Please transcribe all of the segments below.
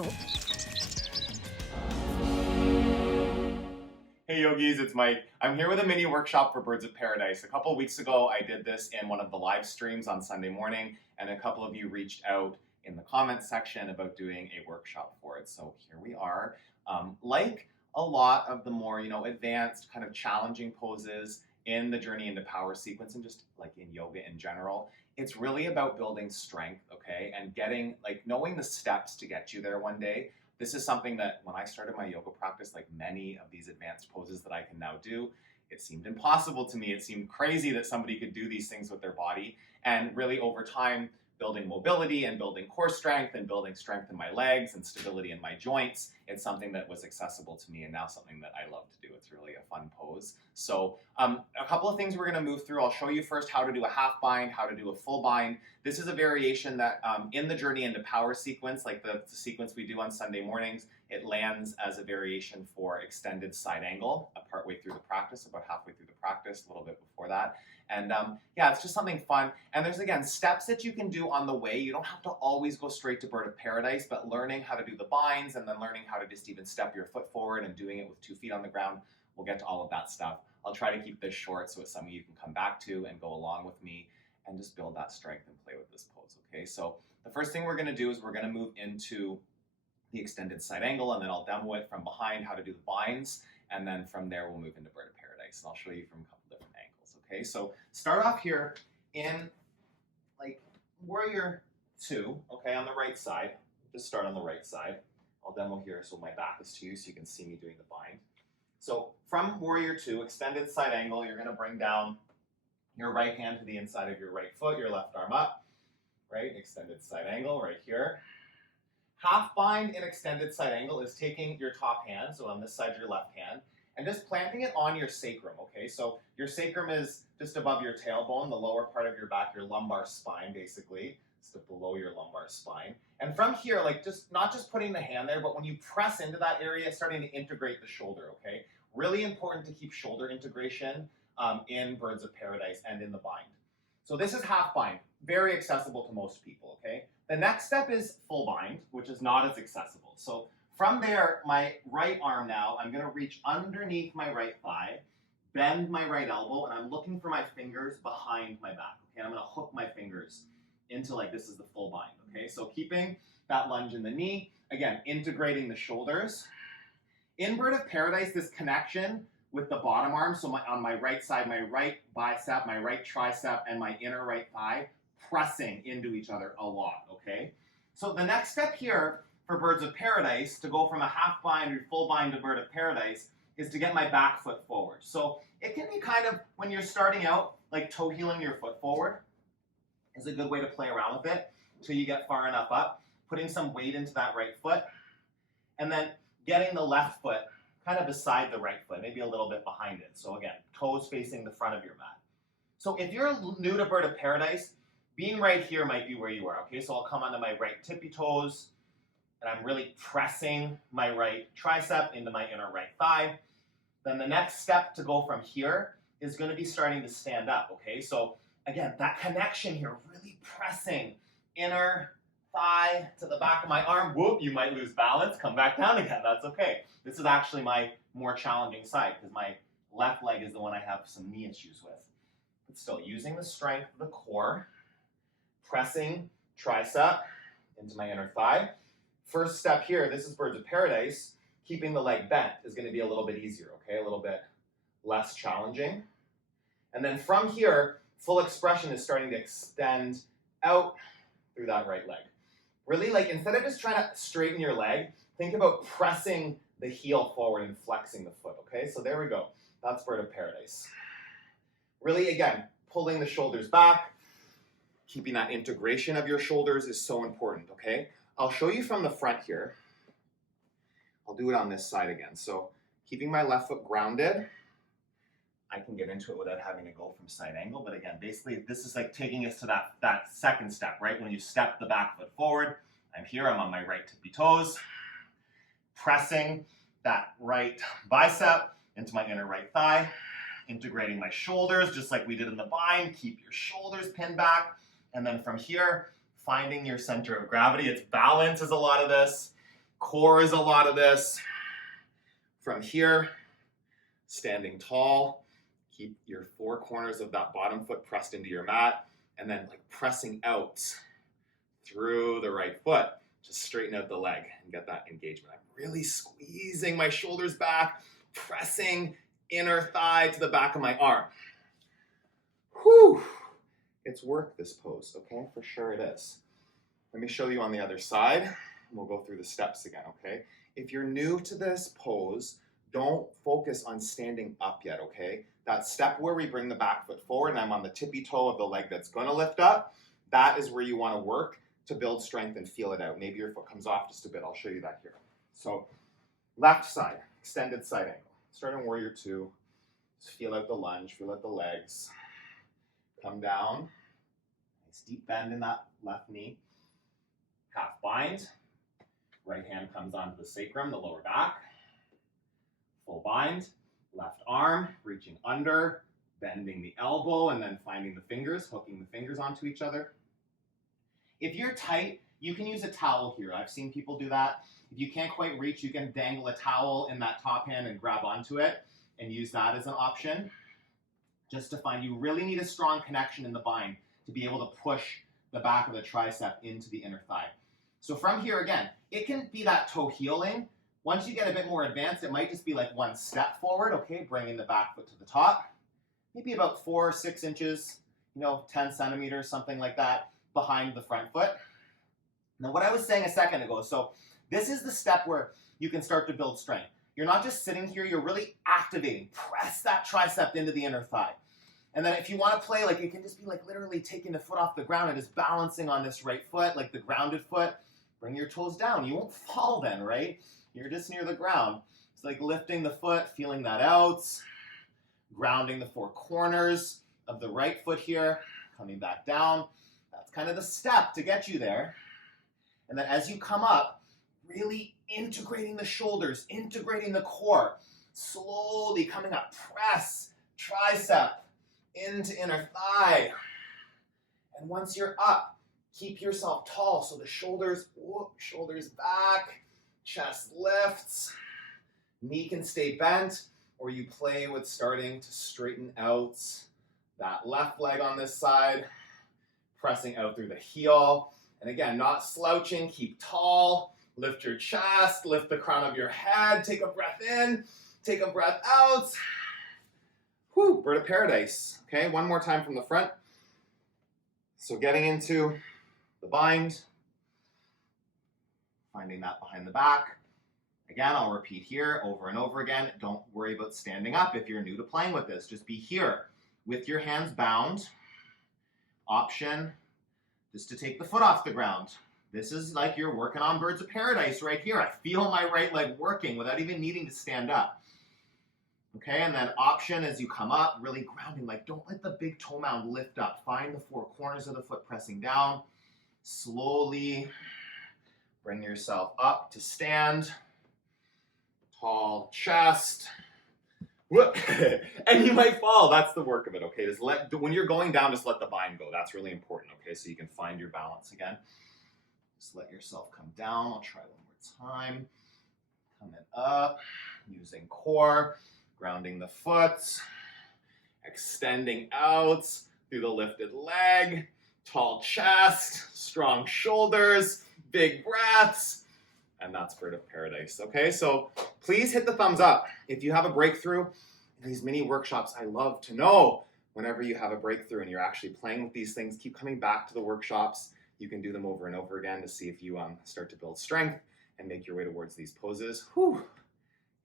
Untitled. Hey yogis, it's Mike. I'm here with a mini workshop for Birds of Paradise. A couple weeks ago, I did this in one of the live streams on Sunday morning, and a couple of you reached out in the comments section about doing a workshop for it. So here we are. Like a lot of the more, advanced kind of challenging poses in the Journey into Power sequence and just like in yoga in general, it's really about building strength, okay? And knowing the steps to get you there one day. This is something that when I started my yoga practice, like many of these advanced poses that I can now do, it seemed impossible to me. It seemed crazy that somebody could do these things with their body. And really over time, building mobility and building core strength and building strength in my legs and stability in my joints, it's something that was accessible to me and now something that I love to do. It's really a fun pose. So a couple of things we're gonna move through. I'll show you first how to do a half bind, how to do a full bind. This is a variation that in the Journey into Power sequence, like the sequence we do on Sunday mornings, it lands as a variation for extended side angle partway through the practice, about halfway through the practice, a little bit before that. And yeah, it's just something fun. And there's, again, steps that you can do on the way. You don't have to always go straight to Bird of Paradise, but learning how to do the binds and then learning how to just even step your foot forward and doing it with 2 feet on the ground. We'll get to all of that stuff. I'll try to keep this short so it's something you can come back to and go along with me and just build that strength and play with this pose, okay? So the first thing we're gonna do is we're gonna move into the extended side angle, and then I'll demo it from behind how to do the binds, and then from there we'll move into Bird of Paradise, and I'll show you from a couple different angles, okay? So start off here in like Warrior 2, okay, on the right side. Just start on the right side. I'll demo here so my back is to you so you can see me doing the bind. So from Warrior 2, extended side angle, you're gonna bring down your right hand to the inside of your right foot, your left arm up, right? Extended side angle right here. Half bind in extended side angle is taking your top hand, so on this side your left hand, and just planting it on your sacrum, okay? So your sacrum is just above your tailbone, the lower part of your back, your lumbar spine basically, just below your lumbar spine. And from here, like not just putting the hand there, but when you press into that area, starting to integrate the shoulder, okay? Really important to keep shoulder integration in Birds of Paradise and in the bind. So this is half bind, very accessible to most people, okay? The next step is full bind, which is not as accessible. So from there, my right arm now, I'm gonna reach underneath my right thigh, bend my right elbow, and I'm looking for my fingers behind my back, okay? I'm gonna hook my fingers into like this is the full bind, okay? So keeping that lunge in the knee, again, integrating the shoulders. In Bird of Paradise, this connection with the bottom arm, so on my right side, my right bicep, my right tricep, and my inner right thigh, pressing into each other a lot, okay? So the next step here for Birds of Paradise, to go from a half bind or full bind to Bird of Paradise, is to get my back foot forward. So it can be kind of, when you're starting out, like toe heeling your foot forward is a good way to play around with it until you get far enough up, putting some weight into that right foot, and then getting the left foot kind of beside the right foot, maybe a little bit behind it. So again, toes facing the front of your mat. So if you're new to Bird of Paradise, being right here might be where you are, okay? So I'll come onto my right tippy toes, and I'm really pressing my right tricep into my inner right thigh. Then the next step to go from here is gonna be starting to stand up, okay? So again, that connection here, really pressing inner thigh to the back of my arm. Whoop, you might lose balance, come back down again, that's okay. This is actually my more challenging side because my left leg is the one I have some knee issues with. But still, using the strength of the core, pressing tricep into my inner thigh. First step here, this is Birds of Paradise, keeping the leg bent is gonna be a little bit easier, okay? A little bit less challenging. And then from here, full expression is starting to extend out through that right leg. Really, like, instead of just trying to straighten your leg, think about pressing the heel forward and flexing the foot, okay? So there we go. That's Bird of Paradise. Really, again, pulling the shoulders back, keeping that integration of your shoulders is so important, okay? I'll show you from the front here. I'll do it on this side again. So keeping my left foot grounded, I can get into it without having to go from side angle. But again, basically, this is like taking us to that second step, right? When you step the back foot forward, I'm here, I'm on my right tippy toes, pressing that right bicep into my inner right thigh, integrating my shoulders, just like we did in the bind. Keep your shoulders pinned back. And then from here, finding your center of gravity. It's balance is a lot of this. Core is a lot of this. From here, standing tall, keep your four corners of that bottom foot pressed into your mat, and then like pressing out through the right foot to straighten out the leg and get that engagement. I'm really squeezing my shoulders back, pressing inner thigh to the back of my arm. Whew. It's work, this pose, okay? For sure it is. Let me show you on the other side, and we'll go through the steps again, okay? If you're new to this pose, don't focus on standing up yet, okay? That step where we bring the back foot forward and I'm on the tippy toe of the leg that's gonna lift up, that is where you wanna work to build strength and feel it out. Maybe your foot comes off just a bit. I'll show you that here. So left side, extended side angle. Start in warrior two. Just feel out the lunge, feel out the legs. Come down. Nice deep bend in that left knee. Half bind. Right hand comes onto the sacrum, the lower back. Full bind. Left arm, reaching under, bending the elbow, and then finding the fingers, hooking the fingers onto each other. If you're tight, you can use a towel here. I've seen people do that. If you can't quite reach, you can dangle a towel in that top hand and grab onto it and use that as an option. Just to find, you really need a strong connection in the bind to be able to push the back of the tricep into the inner thigh. So from here again, it can be that toe heeling. Once you get a bit more advanced, it might just be like one step forward, okay, bringing the back foot to the top. Maybe about 4 or 6 inches, 10 centimeters, something like that, behind the front foot. Now what I was saying a second ago, so this is the step where you can start to build strength. You're not just sitting here, you're really activating. Press that tricep into the inner thigh. And then if you want to play, like it can just be like literally taking the foot off the ground and just balancing on this right foot, like the grounded foot. Bring your toes down. You won't fall then, right? You're just near the ground. It's like lifting the foot, feeling that out. Grounding the four corners of the right foot here. Coming back down. That's kind of the step to get you there. And then as you come up, really integrating the shoulders, integrating the core. Slowly coming up. Press tricep into inner thigh. And once you're up, keep yourself tall. So the shoulders back, chest lifts, knee can stay bent, or you play with starting to straighten out that left leg on this side, pressing out through the heel. And again, not slouching, keep tall, lift your chest, lift the crown of your head, take a breath in, take a breath out. Whew, bird of paradise. Okay, one more time from the front. So getting into the bind, finding that behind the back. Again, I'll repeat here over and over again. Don't worry about standing up if you're new to playing with this. Just be here with your hands bound. Option, just to take the foot off the ground. This is like you're working on birds of paradise right here. I feel my right leg working without even needing to stand up. Okay, and then option as you come up, really grounding, like don't let the big toe mound lift up. Find the four corners of the foot pressing down. Slowly bring yourself up to stand. Tall chest. And you might fall. That's the work of it, okay? Just when you're going down, just let the bind go. That's really important, okay? So you can find your balance again. Just let yourself come down. I'll try one more time. Coming up, using core, grounding the foot, extending out through the lifted leg, tall chest, strong shoulders, big breaths, and that's bird of paradise. Okay, so please hit the thumbs up if you have a breakthrough in these mini workshops. I love to know whenever you have a breakthrough and you're actually playing with these things. Keep coming back to the workshops. You can do them over and over again to see if you start to build strength and make your way towards these poses. Whew,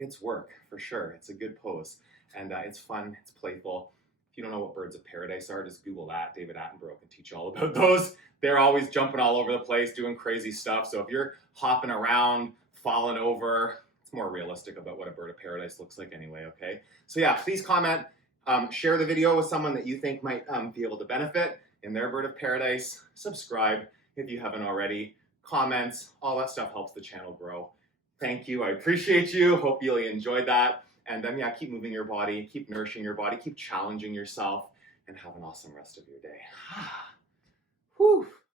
it's work for sure. It's a good pose, and it's fun. It's playful. If you don't know what birds of paradise are, just Google that. David Attenborough can teach you all about those. They're always jumping all over the place, doing crazy stuff. So if you're hopping around, falling over, it's more realistic about what a bird of paradise looks like anyway, okay? So yeah, please comment, share the video with someone that you think might be able to benefit in their bird of paradise. Subscribe if you haven't already. Comments, all that stuff helps the channel grow. Thank you, I appreciate you. Hope you really enjoyed that. And then yeah, keep moving your body, keep nourishing your body, keep challenging yourself, and have an awesome rest of your day. Whew.